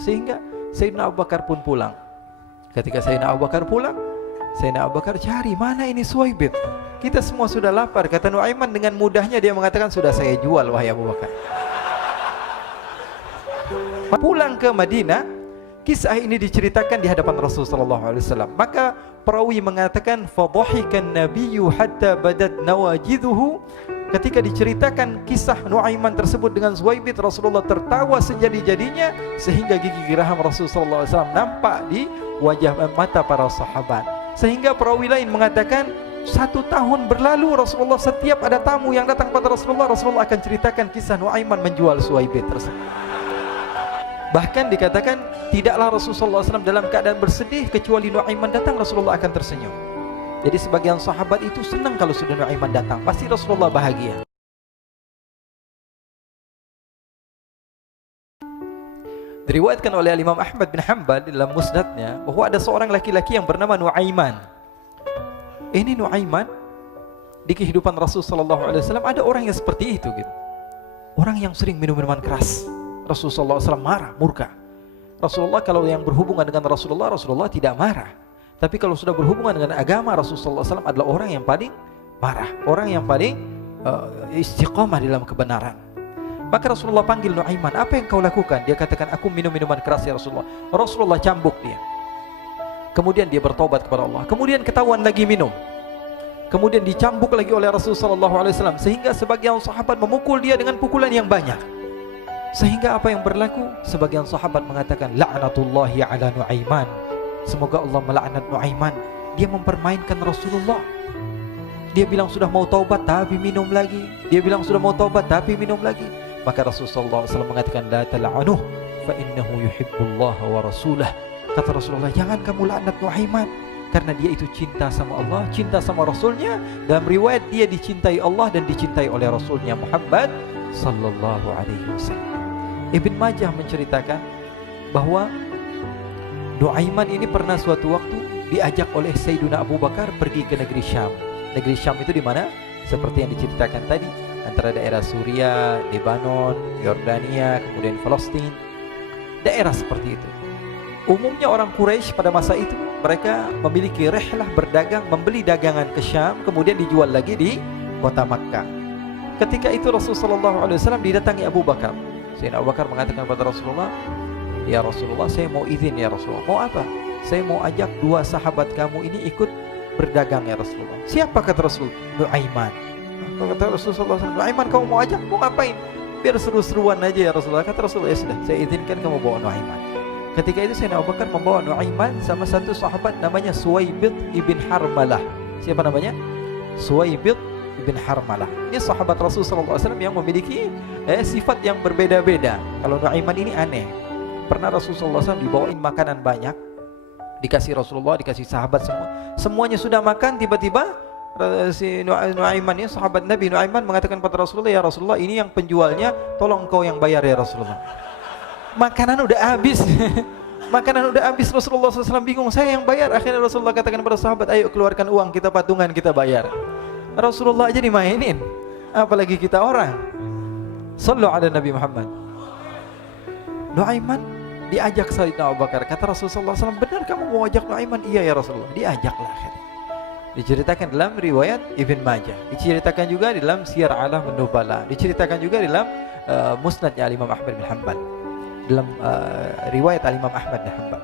Sehingga Sayyidina Abu Bakar pun pulang. Ketika Sayyidina Abu Bakar pulang, Sayyidina Abu Bakar cari, mana ini Suwaibit? Kita semua sudah lapar. Kata Nuaiman dengan mudahnya dia mengatakan, sudah saya jual wahai Abu Bakar. Pulang ke Madinah, kisah ini diceritakan di hadapan Rasulullah SAW. Maka perawi mengatakan, fadhahikan nabiyyu hatta badat nawajiduhu. Ketika diceritakan kisah Nuaiman tersebut dengan Suwaibit, Rasulullah tertawa sejadi-jadinya sehingga gigi geraham Rasulullah SAW nampak di wajah mata para sahabat. Sehingga perawi lain mengatakan 1 tahun berlalu Rasulullah setiap ada tamu yang datang pada Rasulullah, Rasulullah akan ceritakan kisah Nuaiman menjual Suwaibit tersebut. Bahkan dikatakan tidaklah Rasulullah SAW dalam keadaan bersedih kecuali Nuaiman datang Rasulullah akan tersenyum. Jadi sebagian sahabat itu senang kalau sudah Nuaiman datang, pasti Rasulullah bahagia. Diriwayatkan oleh Imam Ahmad bin Hanbal dalam musnadnya bahwa ada seorang laki-laki yang bernama Nuaiman. Ini Nuaiman di kehidupan Rasulullah SAW ada orang yang seperti itu gitu. Orang yang sering minum minuman keras. Rasulullah SAW marah, murka. Rasulullah kalau yang berhubungan dengan Rasulullah tidak marah. Tapi kalau sudah berhubungan dengan agama, Rasulullah SAW adalah orang yang paling marah, orang yang paling istiqamah dalam kebenaran. Maka Rasulullah panggil Nuaiman, apa yang kau lakukan? Dia katakan, aku minum minuman keras ya Rasulullah. Rasulullah cambuk dia. Kemudian dia bertobat kepada Allah. Kemudian ketahuan lagi minum. Kemudian dicambuk lagi oleh Rasulullah SAW. Sehingga sebagian sahabat memukul dia dengan pukulan yang banyak. Sehingga apa yang berlaku? Sebagian sahabat mengatakan, la'natullahi ala Nuaiman. Semoga Allah melaknat Nuaiman. Dia mempermainkan Rasulullah. Dia bilang sudah mau taubat tapi minum lagi. Dia bilang sudah mau taubat tapi minum lagi. Maka Rasulullah SAW mengatakan, la tal'anuh fa innahu yuhibbullah wa rasulah. Kata Rasulullah, jangan kamu laknat Nuaiman, karena dia itu cinta sama Allah, cinta sama Rasulnya. Dalam riwayat dia dicintai Allah dan dicintai oleh Rasulnya Muhammad sallallahu alaihi wasallam. Ibn Majah menceritakan bahwa Nuaiman ini pernah suatu waktu diajak oleh Sayyidina Abu Bakar pergi ke negeri Syam. Negeri Syam itu di mana? Seperti yang diceritakan tadi, antara daerah Suriah, Lebanon, Yordania, kemudian Palestina. Daerah seperti itu. Umumnya orang Quraisy pada masa itu mereka memiliki rihlah berdagang, membeli dagangan ke Syam, kemudian dijual lagi di kota Makkah. Ketika itu Rasulullah SAW didatangi Abu Bakar. Sayyidina Abu Bakar mengatakan kepada Rasulullah, ya Rasulullah, saya mau izin ya Rasulullah. Mau apa? Saya mau ajak 2 sahabat kamu ini ikut berdagang ya Rasulullah. Siapa kata Rasul? Nuaiman. Kata Rasulullah SAW, Nuaiman kamu mau ajak? Mau ngapain? Biar seru-seruan aja ya Rasulullah. Kata Rasulullah, ya sudah, saya izinkan kamu bawa Nuaiman. Ketika itu Sayyidina Abu Bakar membawa Nuaiman sama satu sahabat namanya Suwaibit ibn Harmalah. Siapa namanya? Suwaibit ibn Harmalah. Ini sahabat Rasulullah SAW yang memiliki sifat yang berbeda-beda. Kalau Nuaiman ini aneh. Pernah Rasulullah SAW dibawain makanan banyak, dikasih Rasulullah, dikasih sahabat semua. Semuanya sudah makan, tiba-tiba si Nuaiman ini, sahabat Nabi Nuaiman mengatakan kepada Rasulullah, ya Rasulullah, ini yang penjualnya, tolong kau yang bayar ya Rasulullah. Makanan udah habis. Makanan udah habis, Rasulullah SAW bingung, saya yang bayar. Akhirnya Rasulullah katakan kepada sahabat, ayo keluarkan uang, kita patungan, kita bayar. Rasulullah aja dimainin, apalagi kita orang. Sallu ala Nabi Muhammad. Nuaiman diajak Sayyidina Abu Bakar. Kata Rasulullah SAW, benar kamu mau ajak Nuaiman? Iya ya Rasulullah. Diajaklah akhirnya. Diceritakan dalam riwayat Ibn Majah, diceritakan juga dalam Siyar A'lam An-Nubala, diceritakan juga dalam musnadnya Imam Ahmad bin Hanbal, dalam riwayat Imam Ahmad bin Hanbal.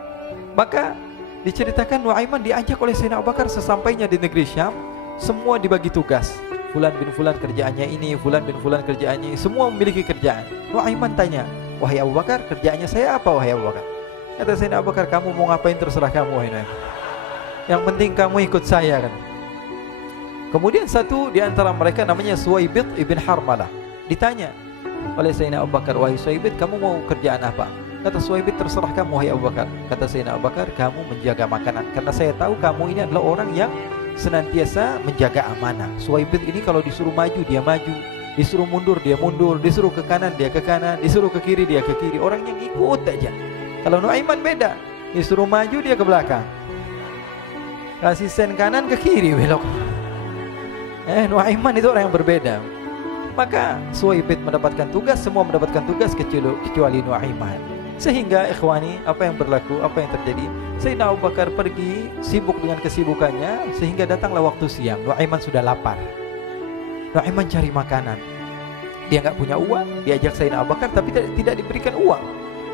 Maka diceritakan Nuaiman diajak oleh Sayyidina Abu Bakar. Sesampainya di negeri Syam, semua dibagi tugas. Fulan bin Fulan kerjaannya ini, Fulan bin Fulan kerjaannya ini, semua memiliki kerjaan. Nuaiman tanya, wahai Abu Bakar, kerjaannya saya apa wahai Abu Bakar? Kata Sayyidina Abu Bakar, kamu mau ngapain terserah kamu wahai Nuaiman. Yang penting kamu ikut saya kan. Kemudian satu di antara mereka namanya Suwaibit ibn Harmalah. Ditanya oleh Sayyidina Abu Bakar, wahai Suwaibit, kamu mau kerjaan apa? Kata Suwaibit, terserah kamu wahai Abu Bakar. Kata Sayyidina Abu Bakar, kamu menjaga makanan, karena saya tahu kamu ini adalah orang yang senantiasa menjaga amanah. Suwaibit ini kalau disuruh maju dia maju, disuruh mundur dia mundur, disuruh ke kanan dia ke kanan, disuruh ke kiri dia ke kiri. Orang yang ikut aja. Kalau Nuaiman beda, disuruh maju dia ke belakang, kasih sen kanan ke kiri belok. Nuaiman itu orang yang berbeda. Maka Suwaibit mendapatkan tugas, semua mendapatkan tugas kecuali Nuaiman. Sehingga ikhwani, apa yang berlaku, apa yang terjadi? Sayyidina Abu Bakar pergi sibuk dengan kesibukannya, sehingga datanglah waktu siang. Nuaiman sudah lapar. Nuaiman cari makanan. Dia nggak punya uang, diajak Sayyidina Abu Bakar tapi tidak diberikan uang.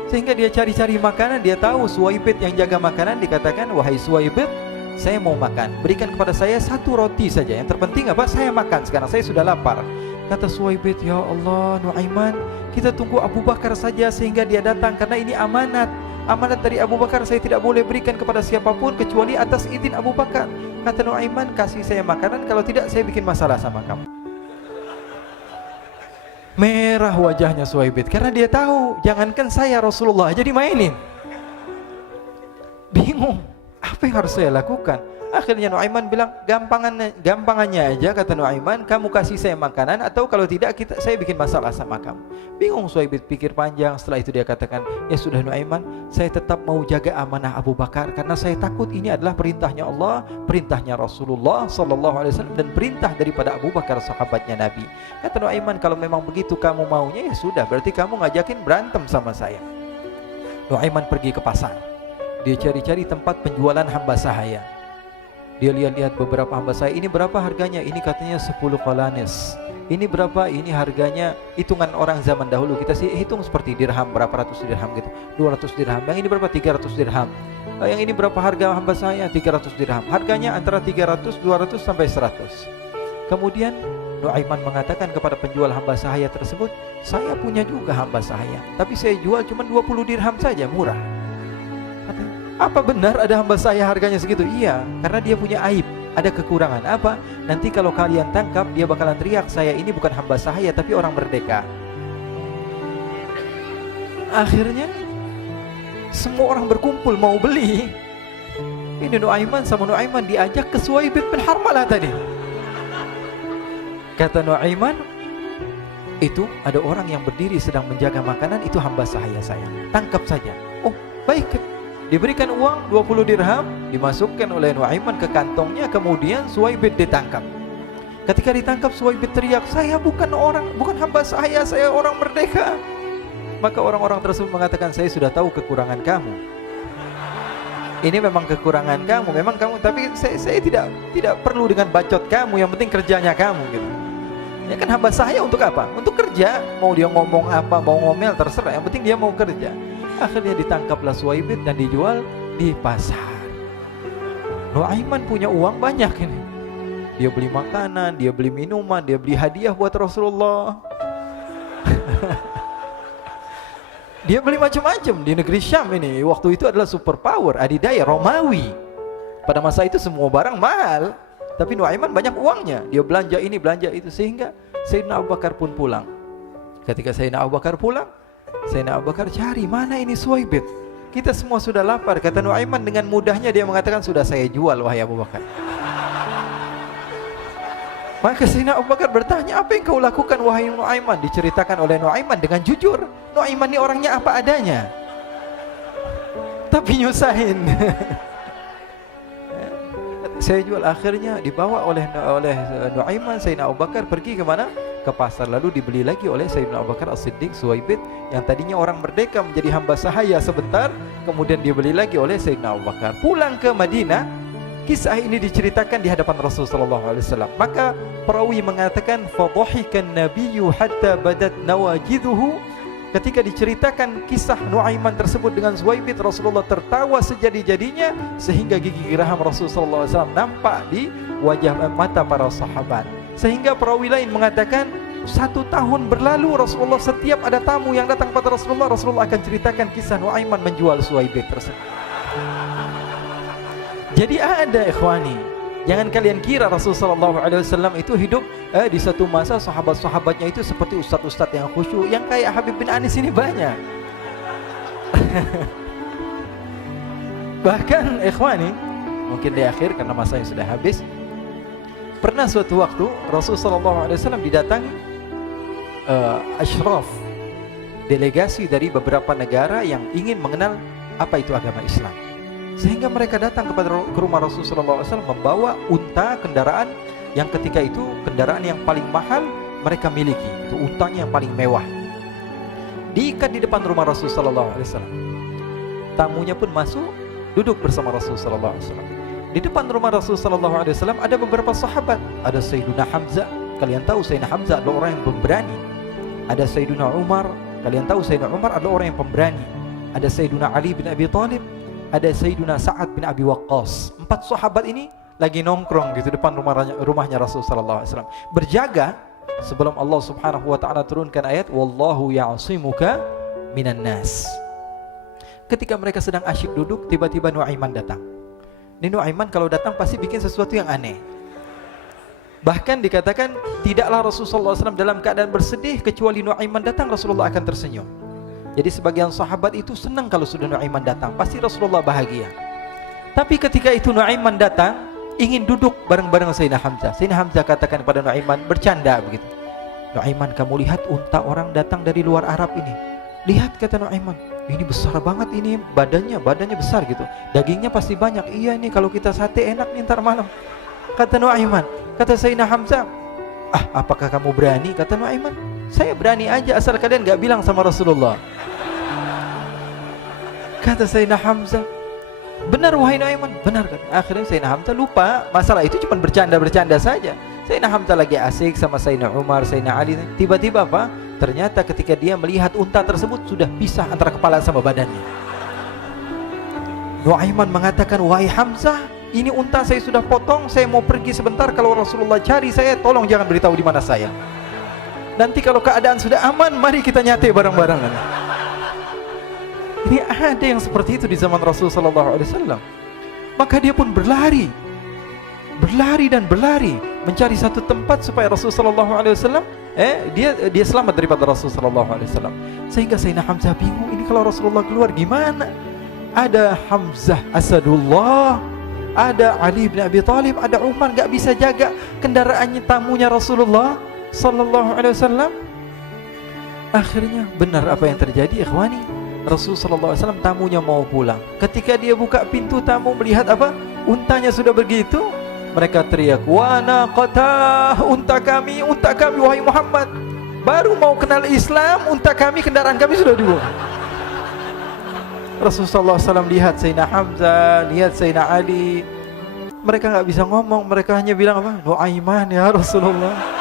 Sehingga dia cari-cari makanan, dia tahu Suwaibit yang jaga makanan, dikatakan, "Wahai Suwaibit, saya mau makan, berikan kepada saya 1 roti saja. Yang terpenting apa? Saya makan sekarang, saya sudah lapar." Kata Suwaibit, "Ya Allah, Nuaiman, kita tunggu Abu Bakar saja sehingga dia datang, karena ini amanat. Amanat dari Abu Bakar, saya tidak boleh berikan kepada siapapun kecuali atas izin Abu Bakar." Kata Nuaiman, "Kasih saya makanan, kalau tidak saya bikin masalah sama kamu." Merah wajahnya Suwaibit karena dia tahu, jangankan saya, Rasulullah aja dimainin. Bingung, apa yang harus saya lakukan? Akhirnya Nuaiman bilang, gampangannya aja, kata Nuaiman, kamu kasih saya makanan, atau kalau tidak saya bikin masalah sama kamu. Bingung Suwaibit, pikir panjang. Setelah itu dia katakan, ya sudah Nuaiman, saya tetap mau jaga amanah Abu Bakar, karena saya takut ini adalah perintahnya Allah, perintahnya Rasulullah SAW, dan perintah daripada Abu Bakar, sahabatnya Nabi. Kata Nuaiman, kalau memang begitu kamu maunya, ya sudah, berarti kamu ngajakin berantem sama saya. Nuaiman pergi ke pasar. Dia cari-cari tempat penjualan hamba sahaya. Dia lihat-lihat beberapa hamba sahaya. Ini berapa harganya? Ini katanya 10 qalanis. Ini berapa? Ini harganya hitungan orang zaman dahulu. Kita sih hitung seperti dirham, berapa ratus dirham gitu. 200 dirham. Yang ini berapa? 300 dirham. Yang ini berapa harga hamba sahaya? 300 dirham. Harganya antara 300, 200 sampai 100. Kemudian Nuaiman mengatakan kepada penjual hamba sahaya tersebut, saya punya juga hamba sahaya, tapi saya jual cuma 20 dirham saja, murah. Apa benar ada hamba saya harganya segitu? Iya, karena dia punya aib, ada kekurangan. Apa? Nanti kalau kalian tangkap, dia bakalan teriak, saya ini bukan hamba sahaya tapi orang merdeka. Akhirnya semua orang berkumpul mau beli. Ini Nuaiman sama Nuaiman diajak ke Suwaibit bin Harmalah tadi. Kata Nuaiman, itu ada orang yang berdiri sedang menjaga makanan, itu hamba sahaya saya, tangkap saja. Oh baik. Diberikan uang 20 dirham, dimasukkan oleh Nuaiman ke kantongnya, kemudian Suwaibit ditangkap. Ketika ditangkap, Suwaibit teriak, saya bukan hamba saya orang merdeka. Maka orang-orang tersebut mengatakan, saya sudah tahu kekurangan kamu. Ini memang kekurangan kamu, memang kamu, tapi saya tidak perlu dengan bacot kamu, yang penting kerjanya kamu gitu. Ya kan hamba saya untuk apa? Untuk kerja. Mau dia ngomong apa, mau ngomel terserah, yang penting dia mau kerja. Akhirnya ditangkaplah Suwaibit dan dijual di pasar. Nuaiman punya uang banyak ini. Dia beli makanan, dia beli minuman, dia beli hadiah buat Rasulullah. Dia beli macam-macam di negeri Syam ini. Waktu itu adalah superpower, adidaya Romawi. Pada masa itu semua barang mahal, tapi Nuaiman banyak uangnya. Dia belanja ini, belanja itu, sehingga Sayyidina Abu Bakar pun pulang. Ketika Sayyidina Abu Bakar pulang, Sayyidina Abu Bakar cari, mana ini Suwaibit? Kita semua sudah lapar. Kata Nuaiman dengan mudahnya dia mengatakan, sudah saya jual wahai Abu Bakar. Maka Sayyidina Abu Bakar bertanya, apa yang kau lakukan wahai Nuaiman? Diceritakan oleh Nuaiman dengan jujur. Nuaiman ini orangnya apa adanya, tapi nyusahin. Saya jual. Akhirnya dibawa oleh Nuaiman, Sayyidina Abu Bakar pergi ke mana? Ke pasar, lalu dibeli lagi oleh Sayyidina Abu Bakar As-Siddiq. Suwaibit yang tadinya orang merdeka menjadi hamba sahaya sebentar, kemudian dibeli lagi oleh Sayyidina Abu Bakar. Pulang ke Madinah, kisah ini diceritakan di hadapan Rasulullah SAW. Maka perawi mengatakan, fadhahikan nabiyyu hatta badat nawajiduhu. Ketika diceritakan kisah Nuaiman tersebut dengan Suwaibit, Rasulullah tertawa sejadi-jadinya sehingga gigi geraham Rasulullah SAW nampak di wajah mata para sahabat. Sehingga perawi lain mengatakan 1 tahun berlalu, Rasulullah setiap ada tamu yang datang pada Rasulullah, Rasulullah akan ceritakan kisah Nuaiman menjual Suwaibit tersebut. Jadi ada ikhwani, jangan kalian kira Rasulullah SAW itu hidup di satu masa sahabat-sahabatnya itu seperti ustadz-ustadz yang khusyuk, yang kayak Habib bin Anis ini banyak. Bahkan ikhwani, mungkin di akhir karena masanya sudah habis, pernah suatu waktu Rasulullah SAW didatangi asyraf, delegasi dari beberapa negara yang ingin mengenal apa itu agama Islam. Sehingga mereka datang ke rumah Rasulullah SAW membawa unta, kendaraan yang ketika itu kendaraan yang paling mahal mereka miliki, itu untanya yang paling mewah. diikat di depan rumah Rasul sallallahu alaihi wasallam. Tamunya pun masuk, duduk bersama Rasul sallallahu alaihi wasallam. Di depan rumah Rasul sallallahu alaihi wasallam ada beberapa sahabat. Ada Sayyiduna Hamzah. Kalian tahu Sayyidina Hamzah adalah orang yang pemberani. Ada Sayyiduna Umar. Kalian tahu Sayyidina Umar adalah orang yang pemberani. Ada Sayyiduna Ali bin Abi Thalib. Ada Sayyiduna Sa'ad bin Abi Waqqas. 4 sahabat ini lagi nongkrong gitu depan rumahnya Rasul sallallahu alaihi wasallam. Berjaga sebelum Allah Subhanahu wa taala turunkan ayat wallahu ya'simuka minan nas. Ketika mereka sedang asyik duduk, tiba-tiba Nuaiman datang. Ini Nuaiman kalau datang pasti bikin sesuatu yang aneh. Bahkan dikatakan tidaklah Rasulullah SAW dalam keadaan bersedih kecuali Nuaiman datang Rasulullah akan tersenyum. Jadi sebagian sahabat itu senang kalau sudah Nuaiman datang, pasti Rasulullah bahagia. Tapi ketika itu Nuaiman datang, ingin duduk bareng-bareng Sayyidina Hamzah. Sayyidina Hamzah katakan kepada Nuaiman, bercanda begitu. Nuaiman, kamu lihat unta orang datang dari luar Arab ini. Lihat, kata Nuaiman, ini besar banget ini, badannya besar gitu. Dagingnya pasti banyak. Iya nih kalau kita sate enak nih ntar malam. Kata Nuaiman. Kata Sayyidina Hamzah, apakah kamu berani? Kata Nuaiman, saya berani aja asal kalian gak bilang sama Rasulullah. Kata Sayyidina Hamzah, benar wahai Nuaiman, benar kan? Akhirnya Sayyidina Hamzah lupa masalah itu, cuma bercanda-bercanda saja. Sayyidina Hamzah lagi asik sama Sayyidina Umar, Sayyidina Ali. Tiba-tiba apa? Ternyata ketika dia melihat unta tersebut sudah pisah antara kepala sama badannya. Nuaiman mengatakan, wahai Hamzah, ini unta saya sudah potong, saya mau pergi sebentar. Kalau Rasulullah cari saya, tolong jangan beritahu di mana saya. Nanti kalau keadaan sudah aman, mari kita nyate bareng-bareng. Ini ada yang seperti itu di zaman Rasul sallallahu alaihi wasallam. Maka dia pun berlari dan berlari mencari satu tempat supaya Rasul sallallahu alaihi wasallam dia selamat daripada Rasul sallallahu alaihi wasallam. Sehingga Sayyidina Hamzah bingung, ini kalau Rasulullah keluar gimana? Ada Hamzah Asadullah, ada Ali bin Abi Thalib, ada Umar, gak bisa jaga kendaraannya tamunya Rasulullah sallallahu alaihi wasallam. Akhirnya benar apa yang terjadi, ikhwani. Rasul sallallahu alaihi wasallam tamunya mau pulang. Ketika dia buka pintu tamu melihat apa? Untanya sudah begitu. Mereka teriak, "Wa naqatah, unta kami wahai Muhammad. Baru mau kenal Islam, unta kami, kendaraan kami sudah dibuang." Rasulullah SAW lihat Sayyidina Hamzah, lihat Sayyidina Ali. Mereka nggak bisa ngomong, mereka hanya bilang apa? Nuaiman ya Rasulullah.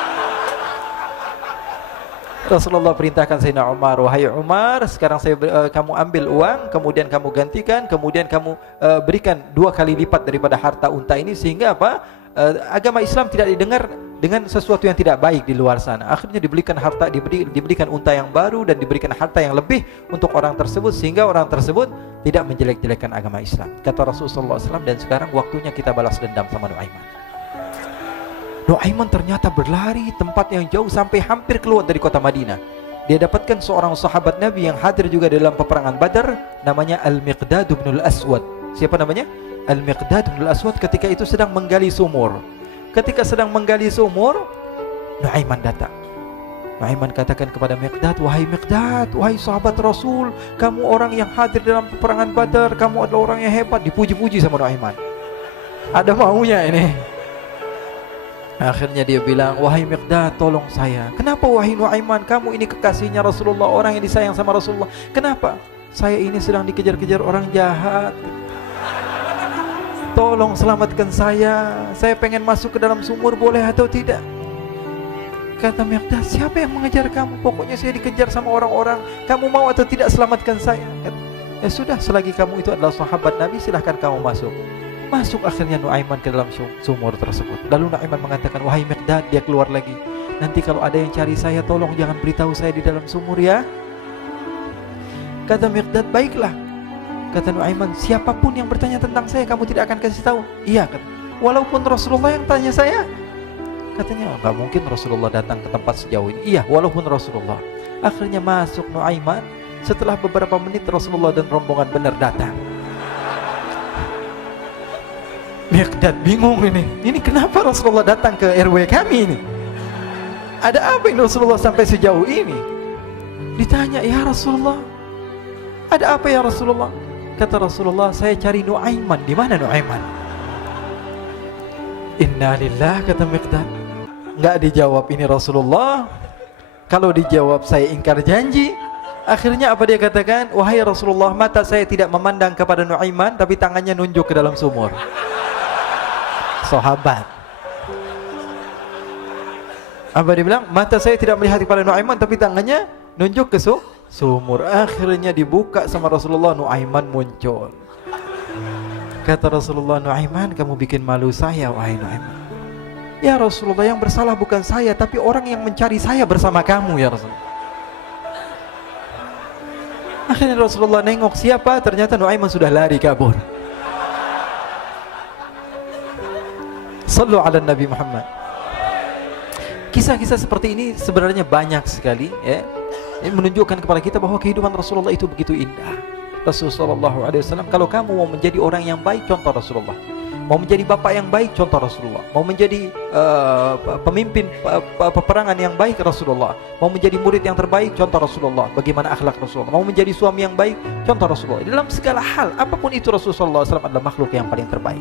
Rasulullah perintahkan Sayyidina Umar, wahai Umar, sekarang kamu ambil uang, kemudian kamu gantikan, kemudian kamu berikan 2 kali lipat daripada harta unta ini, sehingga apa? Agama Islam tidak didengar dengan sesuatu yang tidak baik di luar sana. Akhirnya diberikan harta, diberikan unta yang baru dan diberikan harta yang lebih untuk orang tersebut, sehingga orang tersebut tidak menjelek-jelekan agama Islam. Kata Rasulullah SAW, dan sekarang waktunya kita balas dendam sama Nuaiman. Nuaiman ternyata berlari tempat yang jauh sampai hampir keluar dari kota Madinah. Dia dapatkan seorang sahabat Nabi yang hadir juga dalam peperangan Badar, namanya Al-Miqdad bin Al-Aswad. Siapa namanya? Al-Miqdad bin Al-Aswad ketika itu sedang menggali sumur. Ketika sedang menggali sumur, Nuaiman datang. Nuaiman katakan kepada Miqdad, wahai Miqdad, wahai sahabat Rasul, kamu orang yang hadir dalam peperangan Badar, kamu adalah orang yang hebat. Dipuji-puji sama Nuaiman. Ada maunya ini. Akhirnya dia bilang, wahai Miqdad, tolong saya. Kenapa wahai Nuaiman, kamu ini kekasihnya Rasulullah, orang yang disayang sama Rasulullah. Kenapa? Saya ini sedang dikejar-kejar orang jahat. Tolong selamatkan saya. Saya pengen masuk ke dalam sumur, boleh atau tidak? Kata Miqdad, siapa yang mengejar kamu? Pokoknya saya dikejar sama orang-orang. Kamu mau atau tidak selamatkan saya? Ya sudah, selagi kamu itu adalah sahabat Nabi, silahkan kamu masuk. Masuk akhirnya Nuaiman ke dalam sumur tersebut. Lalu Nuaiman mengatakan, wahai Miqdad, dia keluar lagi. Nanti kalau ada yang cari saya, tolong jangan beritahu saya di dalam sumur ya. Kata Miqdad, baiklah. Kata Nuaiman, siapapun yang bertanya tentang saya, kamu tidak akan kasih tahu? Iya, kata. Walaupun Rasulullah yang tanya saya? Katanya, enggak mungkin Rasulullah datang ke tempat sejauh ini. Iya, walaupun Rasulullah. Akhirnya masuk Nuaiman. Setelah beberapa menit Rasulullah dan rombongan benar datang. Miqdad bingung ini. Ini kenapa Rasulullah datang ke RW kami ini? Ada apa ini Rasulullah sampai sejauh ini? Ditanya, ya Rasulullah, ada apa ya Rasulullah? Kata Rasulullah, saya cari Nuaiman. Di mana Nuaiman? Innalillah, kata Miqdad. Enggak dijawab ini Rasulullah. Kalau dijawab saya ingkar janji. Akhirnya apa dia katakan? Wahai Rasulullah, mata saya tidak memandang kepada Nuaiman, tapi tangannya nunjuk ke dalam sumur. Sahabat. Apa dia bilang? Mata saya tidak melihat kepada Nuaiman, tapi tangannya nunjuk ke sumur. Akhirnya dibuka sama Rasulullah, Nuaiman muncul. Kata Rasulullah, Nuaiman, kamu bikin malu saya, wahai Nuaiman. Ya Rasulullah, yang bersalah bukan saya, tapi orang yang mencari saya bersama kamu, ya Rasulullah. Akhirnya Rasulullah nengok, siapa? Ternyata Nuaiman sudah lari kabur. Sallu ala Nabi Muhammad. Kisah-kisah seperti ini sebenarnya banyak sekali, ya. Ini menunjukkan kepada kita bahwa kehidupan Rasulullah itu begitu indah. Rasulullah SAW, kalau kamu mau menjadi orang yang baik, contoh Rasulullah. Mau menjadi bapak yang baik, contoh Rasulullah. Mau menjadi pemimpin peperangan yang baik, Rasulullah. Mau menjadi murid yang terbaik, contoh Rasulullah. Bagaimana akhlak Rasulullah. Mau menjadi suami yang baik, contoh Rasulullah. Dalam segala hal, apapun itu, Rasulullah SAW adalah makhluk yang paling terbaik.